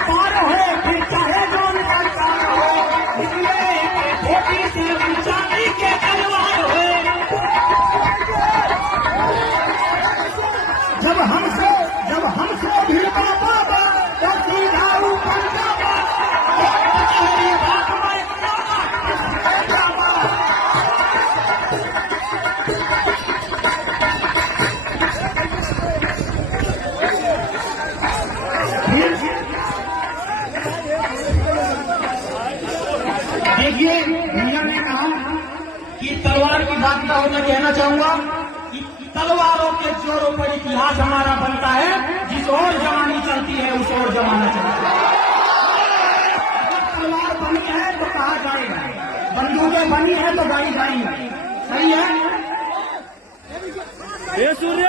पार हो, फिर चाहे जोन सरकार हो, इसलिए धोती से चांदी के तलवार हो। जब हमसे भीड़ बाबा तो सुधारू पंजाबा देखिए, भैया ने कहा कि तलवार की बात का होना कहना चाहूंगा कि तलवारों के जोरों पर इतिहास हमारा बनता है। जिस और जमानी चलती है उस और जमाना चलता है। तलवार बनी है तो कहा जाएगा, बंदूकें बनी है तो गाड़ी जाएंगी। सही है। सूर्य